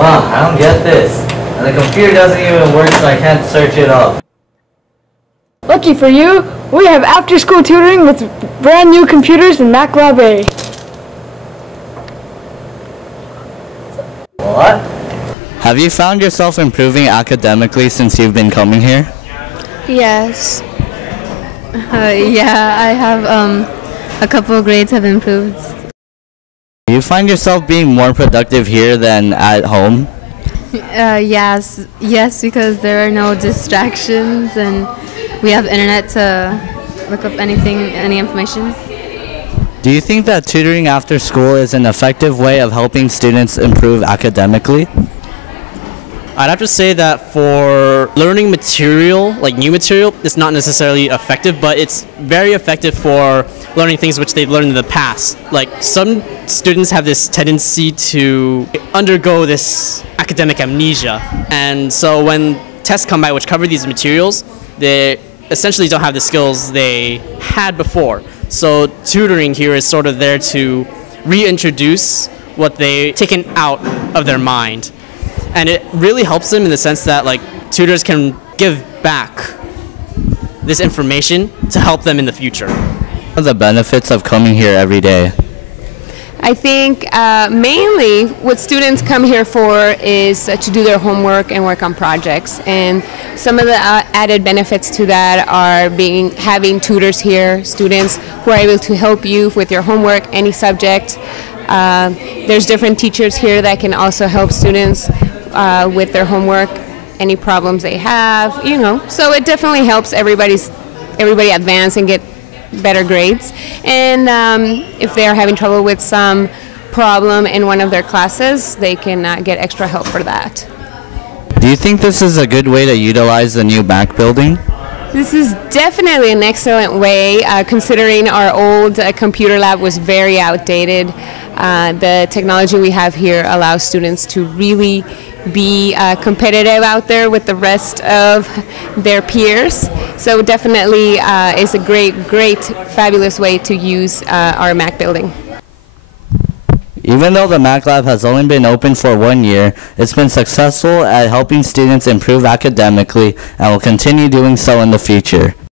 I don't get this. And the computer doesn't even work, so I can't search it up. Lucky for you, we have after-school tutoring with brand new computers in MacLab A. What? Have you found yourself improving academically since you've been coming here? Yes. Yeah, I have a couple of grades have improved. Do you find yourself being more productive here than at home? Yes, because there are no distractions and we have internet to look up any information. Do you think that tutoring after school is an effective way of helping students improve academically? I'd have to say that for learning material, like new material, it's not necessarily effective, but it's very effective for learning things which they've learned in the past. Like some students have this tendency to undergo this academic amnesia, and so when tests come by which cover these materials, they essentially don't have the skills they had before. So tutoring here is sort of there to reintroduce what they've taken out of their mind. And it really helps them in the sense that like tutors can give back this information to help them in the future. What are the benefits of coming here every day? I think mainly what students come here for is to do their homework and work on projects. And some of the added benefits to that are having tutors here, students who are able to help you with your homework, any subject. There's different teachers here that can also help students with their homework, any problems they have, you know. So it definitely helps everybody advance and get better grades. And if they're having trouble with some problem in one of their classes, they can get extra help for that. Do you think this is a good way to utilize the new Mac building? This is definitely an excellent way, considering our old computer lab was very outdated. The technology we have here allows students to really be competitive out there with the rest of their peers. So definitely is a great, fabulous way to use our Mac building. Even though the Mac Lab has only been open for 1 year, it's been successful at helping students improve academically and will continue doing so in the future.